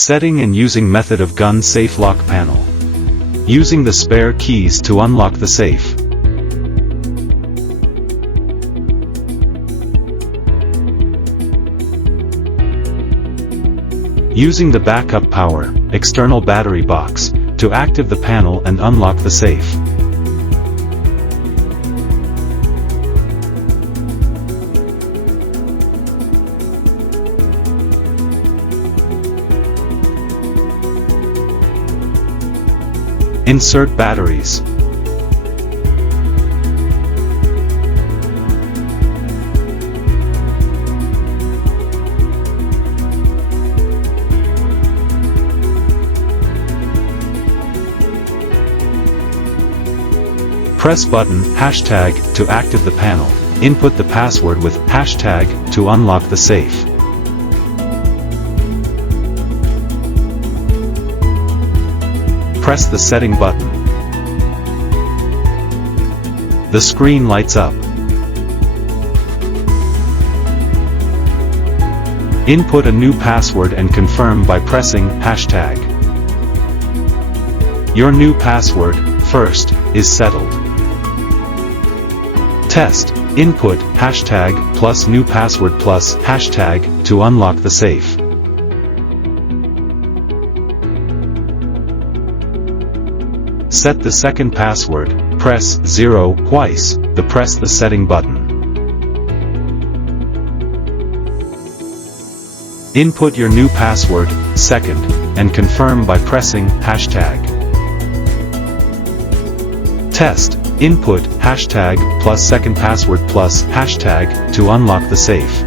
Setting and using method of gun safe lock panel. Using the spare keys to unlock the safe. Using the backup power, external battery box, to activate the panel and unlock the safe. Insert batteries. Press button hashtag to activate the panel. Input the password with hashtag to unlock the safe. Press the setting button. The screen lights up. Input a new password and confirm by pressing hashtag. Your new password, first, is settled. Test. Input hashtag plus new password plus hashtag to unlock the safe. Set the second password, press 0 twice, press the setting button. Input your new password, second, and confirm by pressing hashtag. Test. Input hashtag plus second password plus hashtag to unlock the safe.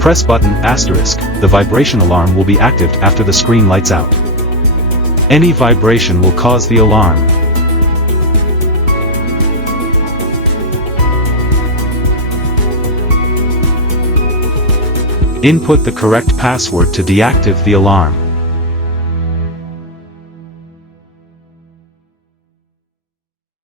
Press button asterisk, the vibration alarm will be activated after the screen lights out. Any vibration will cause the alarm. Input the correct password to deactivate the alarm.